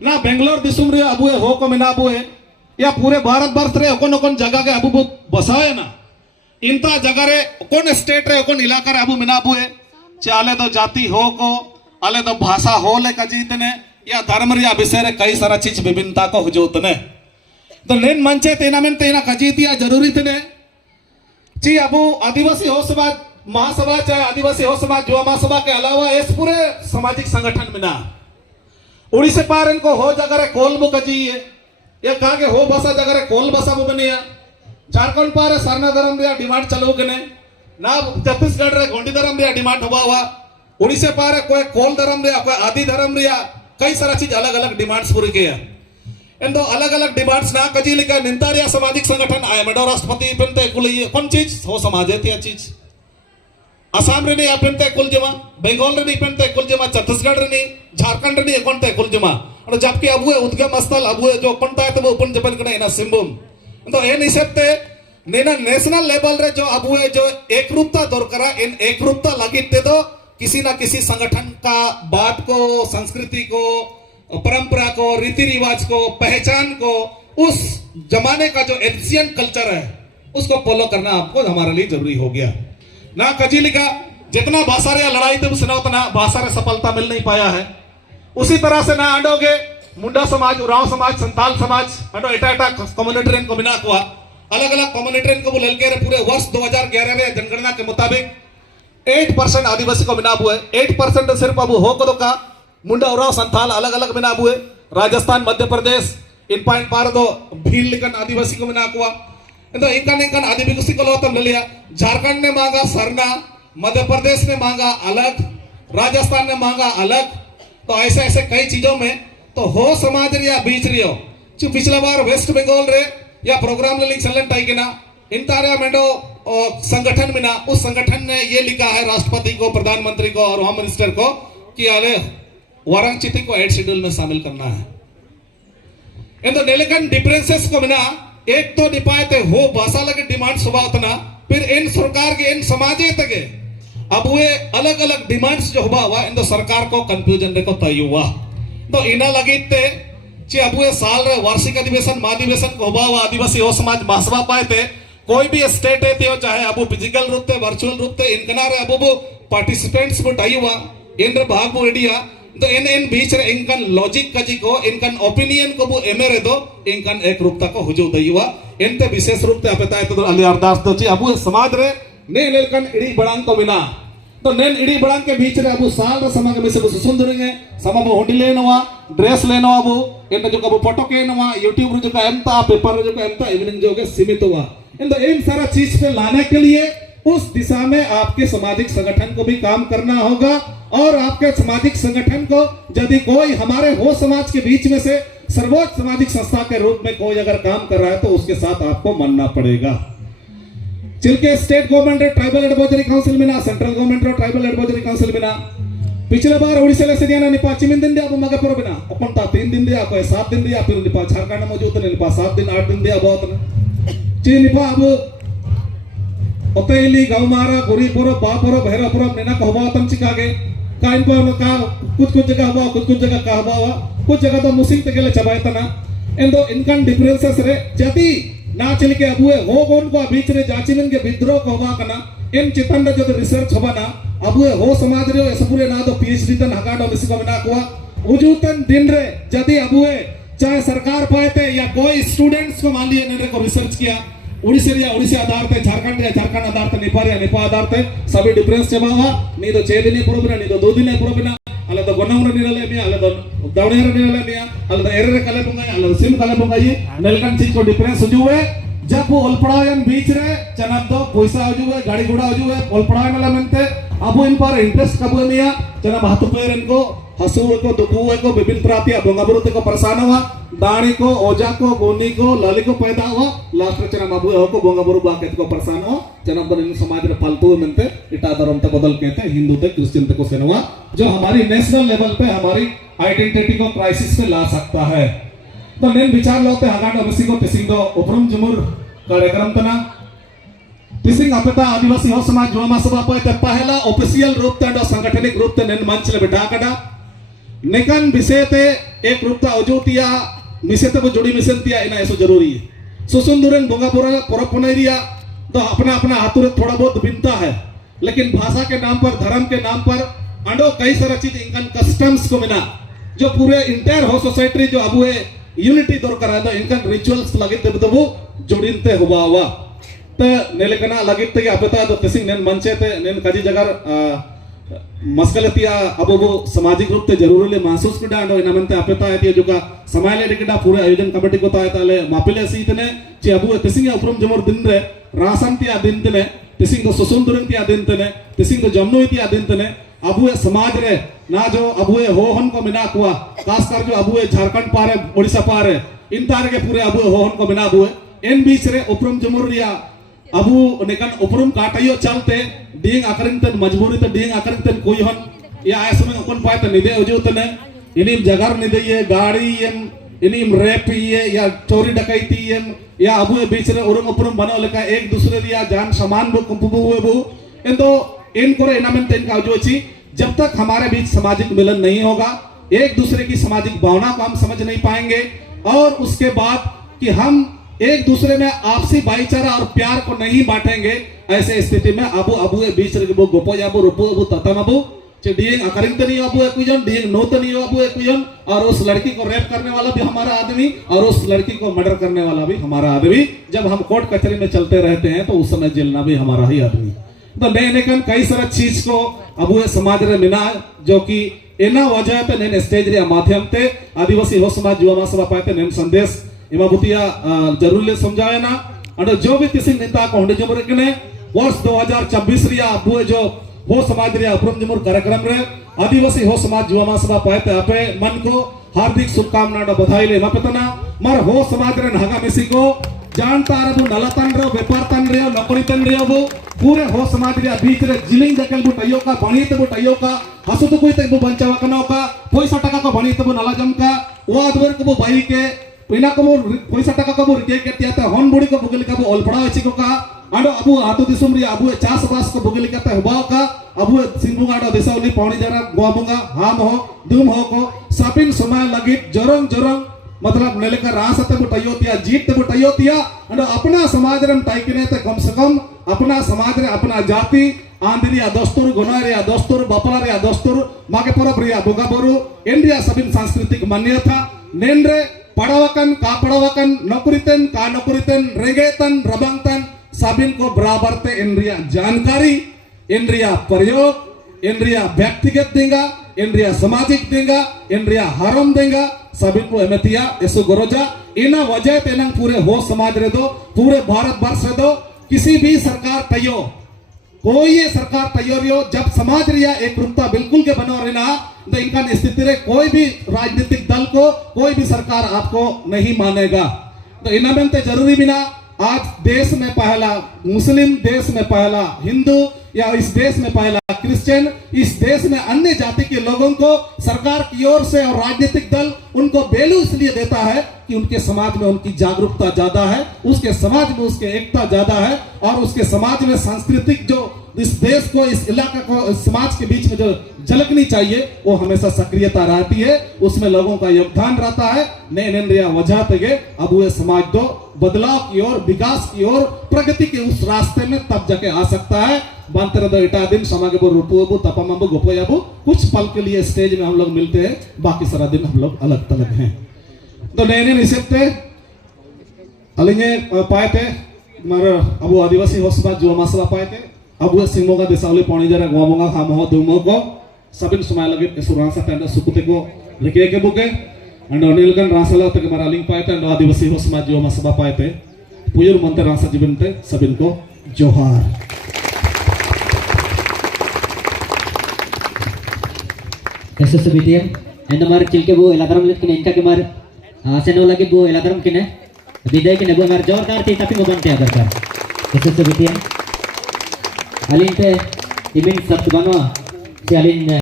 ना बेंगलोर दिसुम रे अबुए हो को मिना अबुए या पूरे भारत वर्ष रे ओकोन जगह के अबु बसाए ना इंता जगह रे ओकोन स्टेट रे ओकोन इलाका रे अबु मिना अबुए चाले तो जाति हो को अले तो भाषा हो ले कजीतने या धर्म रे विषय रे कई सारा चीज विभिन्नता को हुजोतने तो लेन मंचे तेना में तेना कजीतिया जरूरी थे ची अबु आदिवासी हो समाज महासभा चाहे आदिवासी हो समाज युवा महासभा के अलावा इस पूरे सामाजिक संगठन में ना उड़ीसे पार इनको हो जगह कोल बुक जी ये कहा के हो बसा जगह कोल बसा बु बनिया झारखंड पार सरना धर्म रिया डिमांड चलो के ना छत्तीसगढ़ रे गोंडी धर्म रिया डिमांड हुआ उड़ीसे पार कोई कोल धर्म रिया कोई आदि धर्म रिया कई सारा चीज अलग अलग डिमांड्स पूरी किया इन दो अलग अलग डिमांड्स ना कजी लिखा निंतारिया सामाजिक संगठन आए मेडो राष्ट्रपति बनते कुल ये कौन चीज हो समाज है त्या चीज असम रे नहीं अपनते कुल जमा बंगाल रे नहीं अपनते कुल जमा छत्तीसगढ़ रे नहीं झारखंड रे नहीं अपनते कुल जमा और जबकि अबुए उद्गम स्थल अबुए जो अपनता है तो वो अपन जपन कने ना सिंबुम तो ये नहीं सकते नेना नेशनल लेवल रे जो अबुए जो एकरूपता दरकरा इन एकरूपता लगिते तो किसी ना किसी संगठन का बात को संस्कृति को परंपरा को रीति रिवाज को पहचान को उस जमाने का जो एशियन कल्चर है उसको फॉलो करना आपको हमारे लिए जरूरी हो गया ना कजीली का जितना भाषा रे लड़ाई थे उसने उतना भाषा रे सफलता मिल नहीं पाया है उसी तरह से ना अंडोगे मुंडा समाज उराव समाज संताल समाज अंडो एटा एटा कम्युनिटी रेन को बिना हुआ अलग अलग कम्युनिटी रेन को बोल के पूरे वर्ष 2011 में जनगणना के मुताबिक 8% आदिवासी को बिना हुए 8% सिर्फ अब हो को का मुंडा उराव संताल अलग अलग बिना हुए राजस्थान मध्य प्रदेश इन पॉइंट पार दो भील लिखन आदिवासी को बिना हुआ तो इनका आदिवासी को लोतम ले लिया झारखंड ने मांगा सरना मध्य प्रदेश ने मांगा अलग राजस्थान ने मांगा अलग तो ऐसे ऐसे कई चीजों में तो हो समाज रे या बीच रियो जो पिछला बार वेस्ट बंगाल रे या प्रोग्राम लिंक चलन टाइके ना इन तारे मेडो संगठन में ना उस संगठन ने ये लिखा है राष्ट्रपति को प्रधानमंत्री को और होम मिनिस्टर को कि अरे वारंग चिति को 8 शेड्यूल में शामिल करना है इन तो डेलिकेट डिफरेंसेस को बिना एक तो निपाते हो भाषा लगे डिमांड सुबह उतना फिर इन सरकार के इन समाजे तक अब वे अलग अलग डिमांड्स जो हुआ इन तो सरकार को कंफ्यूजन देखो तय हुआ तो इना लगे चे अब वे साल रे वार्षिक अधिवेशन महाधिवेशन को हुआ आदिवासी हो समाज महासभा पाए थे कोई भी स्टेट है चाहे अब फिजिकल रूप से वर्चुअल रूप से इनकना रे अब पार्टिसिपेंट्स को टाई हुआ इन भाग वो एडिया तो इन बीच रे इनकन लॉजिक कजी को इनकन ओपिनियन को वो एमे रे दो इनकन एक रूपता को हुजो दईवा इनते विशेष रूप से अपता है तो अली अरदास तो ची अबु समाज रे ने लेलकन इडी बड़ांग को बिना तो नेन इडी बड़ांग के बीच रे अबु साल रे समाज में से सुंदरंगे समबो होंडी लेनवा ड्रेस लेनवा अबु इन जो कबो फोटो के नवा YouTube रे जो का एमता पेपर रे जो का एमता इवनिंग जो के सीमित हुआ इन सारा चीज पे लाने के लिए उस दिशा में आपके सामाजिक संगठन को भी काम करना होगा और आपके सामाजिक संगठन को यदि कोई हमारे हो समाज के बीच में से सर्वोच्च सामाजिक संस्था के रूप में कोई अगर काम कर रहा है तो उसके साथ आपको मानना पड़ेगा चिल्के state government tribal advisory council में ना central government tribal advisory council में ना पिछले बार उड़ीसा ले से दिया निपा चिमिन दिन दिया अब मगे पर बिना अपन ता 3 दिन दिया कोई 7 दिन दिया फिर निपा झारखंड में मौजूद ने निपा 7 दिन 8 दिन दिया बहुत ना ची निपा अब ओतेली गौमारा गुरीपुर बापुर भैरवपुर नेना कहवा तम चिकागे काइन पर का कुछ जगह हुआ कुछ जगह का हुआ कुछ जगह तो मुसिंग ते गेले चबाय तना इन दो इनकन डिफरेंसेस रे जति ना चल के अबुए हो गोन को बीच रे जाचिनन के विद्रोह को हुआ कना इन चितन रे जो रिसर्च होबा ना अबुए हो समाज रे सबुरे ना तो पीएचडी तन हगाडो मिस को बना को उजुतन दिन रे जति अबुए चाहे सरकार पाएते या कोई स्टूडेंट्स को मान लिए ने को रिसर्च किया उड़ीसा आधार पे झारखंड आधार पे निपा आधार पे सभी डिफरेंस जमा हुआ नहीं तो 6 दिन पुरोबिना नहीं तो 2 दिन पुरोबिना अल्लाह तो गोनंगरे निरले मिया अल्लाह तो दावणेरे निरले मिया अल्लाह तो एरे कले पुंगा अल्लाह सिम कले पुंगा ये नेलकन चीज को डिफरेंस हुए जब वो ओलपड़ायन बीच रे चनब दो पैसा हुए गाड़ी घोड़ा हुए ओलपड़ायन वाला मनते अब इन पर इंटरेस्ट कब मिया चना हाथ पैर इनको हसुए को दुखुए को विभिन्न प्रातिया बोंगाबुरुते को परेशान हुआ दाणी को ओजा को गोनी को लाली को पैदा हुआ लास्ट में चना माबुए हो को बोंगाबुरु बाकेत को परेशान हुआ चना बन समाज रे फालतू मनते इटा धर्म ते बदल कहते हिंदू ते क्रिश्चियन ते को सेनवा जो हमारी नेशनल लेवल पे हमारी आइडेंटिटी को क्राइसिस में ला सकता है तो नेन विचार लोते हगाडो बसी को तिसिंग दो उपरम जुमुर कार्यक्रम तना तिसिंग अपता आदिवासी हो समाज जो मा सभा पे पहला ऑफिशियल रूप ते संगठनिक रूप ते नेन मंच ले बिठा कड़ा निकन विषयते एक रूपता अजोतिया मिसेते वो जोड़ी मिसेंतिया इना ऐसो जरूरी है सुसुंदुरन बोंगा बोरा पुरपनेरिया तो अपना अपना हाथुरे थोड़ा बहुत बिनता है, लेकिन भाषा के नाम पर, धर्म के नाम पर अंडो कई सारा चीज इनकन कस्टम्स को मिना जो पूरे इंटायर हो सोसाइटी जो अब यूनिटी दरकार है तो इनकन रिचुअल्स लगे तो वो जोड़िनते हुआ हुआ तो नेलेकना लगे ते अपता तो तिसिंग नेन मंचे ते नेन काजी जगह मस्कलतिया अब वो सामाजिक रूप से जरूरी ले महसूस कर डांडो इना मनते अपता है कि जो का समय ले डिकड़ा पूरे आयोजन कमेटी को ताए ताले मापिले सीतने चे अब तिसिंग उपरम जमर दिन रे रासंतिया दिन तने तिसिंग तो सुसुंदुरंतिया दिन तने तिसिंग तो जमनोइतिया दिन तने अब समाज रे ना जो अब होहन को मिना कुआ खासकर जो अब झारखंड पारे ओडिशा पारे इन तार के पूरे अब होहन को मिना बुए इन बीच रे उपरम जमर रिया अबू नेकन उपरुम काटायो चलते डिंग आकरिंतन मजबूरी तो डिंग आकरिंतन कोई हन या ऐसे में अपन पाए तो निदे उजुतने इनिम जगर निदे ये गाड़ी इनिम रेप ये या चोरी डकैती या अबू बीच रे उरुम उपरुम बनो लेका एक दूसरे दिया जान समान बो कंपबू हुए बो इन तो इन कोरे इनामेंट इनका उजोची जब तक हमारे बीच सामाजिक मिलन नहीं होगा, एक दूसरे की सामाजिक भावना को हम समझ नहीं पाएंगे और उसके बाद कि हम एक दूसरे में आपसी भाईचारा और प्यार को नहीं बांटेंगे, ऐसे स्थिति में अबू बीच रे वो गोपो याबू रुपो अबू ततम अबू चिड़ियंग अकरिंतनी अबू कुजन डियंग नोतनी अबू कुजन और उस लड़की को रेप करने वाला भी हमारा आदमी और उस लड़की को मर्डर करने वाला भी हमारा आदमी। जब हम कोर्ट कचहरी में चलते रहते हैं तो उस समय जेलना भी हमारा ही आदमी। तो नए कई सारा चीज को अबू समाज रे मिना जो कि एना वजह पे नए स्टेज रे माध्यम ते आदिवासी हो समाज जुआ सभा पाते नए संदेश इमा बुतिया जरूर ले समझाए ना और जो भी किसी नेता को होंडे जमरे के ने वर्ष 2026 रिया अबू जो हो समाज रिया उपरम जमुर कार्यक्रम रे आदिवासी हो समाज जुआ सभा पाते आपे मन को हार्दिक शुभकामना बधाई ले मापतना मर हो समाज रे नागा मिसी को जानता रबु नलतन रे व्यापारतन रे नौकरीतन रे वो पूरे हो समाज रे बीच रे जिलिंग जकल बु टयो का बणी ते बु टयो का हसु तो कोई ते बु बंचावा कनो का पैसा टका को बणी ते बु नला जम का वाद वर को बाई के पिना को पैसा टका को रिके के तिया त हन बुड़ी को बुगल का बु अलपड़ा अछि को का आडो अबु आतु दिसुम रे अबु चास बास को बुगल का त हबाव का अबु सिंबुगा आडो दिसौली पौणी जरा गोबुगा हाम हो दुम हो को सापिन समय लगी जरंग जरंग मतलब नेलेकर रास ते बुटयोतिया जीत ते बुटयोतिया और अपना समाज रे ताइकने ते कम से कम अपना समाज रे अपना जाति आंध्रिया दोस्तुर गुनारिया दोस्तुर बापलारिया दोस्तुर मागे परब रिया बोगा बोरु इंडिया सबिन सांस्कृतिक मान्यता नेंद्रे पड़ावकन का पड़ावकन नौकरीतन का नौकरीतन रेगेतन रबंगतन सबिन को बराबर ते इंद्रिया जानकारी इंद्रिया प्रयोग इंद्रिया व्यक्तिगत देगा इंद्रिया सामाजिक देगा इंद्रिया हरम देगा सभी को एमतिया ऐसो गरोजा इना वजह ते नंग पूरे हो समाज रे दो पूरे भारत वर्ष रे दो किसी भी सरकार तयो कोई ये सरकार तैयारियो जब समाज रिया एक रूपता बिल्कुल के बनो रहना तो इनका स्थिति रे कोई भी राजनीतिक दल को कोई भी सरकार आपको नहीं मानेगा। तो इना में ते जरूरी बिना आज देश में पहला मुस्लिम, देश में पहला हिंदू या इस देश में पहला क्रिश्चियन, इस देश में अन्य जाति के लोगों को सरकार की ओर से और राजनीतिक दल उनको वैल्यू इसलिए देता है कि उनके समाज में उनकी जागरूकता ज्यादा है, उसके समाज में उसके एकता ज्यादा है और उसके समाज में सांस्कृतिक जो इस देश को इस इलाके को इस समाज के बीच में जो झलकनी चाहिए वो हमेशा सक्रियता रहती है, उसमें लोगों का योगदान रहता है। नए नए वजह तक अब वो समाज तो बदलाव की ओर, विकास की ओर, प्रगति के उस रास्ते में तब जाके आ सकता है। बांतर दो इटा दिन समाज के रूपो तपामबो गोपोयाबो कुछ पल के लिए स्टेज में हम लोग मिलते हैं, बाकी सारा दिन हम लोग अलग थलग हैं। तो नए नए निश्चित अलिंगे पाए थे मार अब आदिवासी हो समाज जो मासला पाए थे अब वो सिंगोगा दिसावली पौनी जरा गोमोगा खाम हो दुमो को सबिन समय लगे सुरांसा टेंडर सुकुते को लिखे के बुके अंड अनिलगन रासला तक मारा लिंक पाए थे अंड आदिवासी हो समाज जो मासला पाए थे पुयुर मंत्र रासा जीवन थे सबिन को जोहार। ऐसे सबितियन एंड मार चिलके वो इलादरम लेट किने इनका के मार सेनो लगे वो इलादरम किने विदाई किने वो मार जोरदार थी tapi मोबंते अगर का ऐसे सबितियन Alin te imin satu bangwa si alin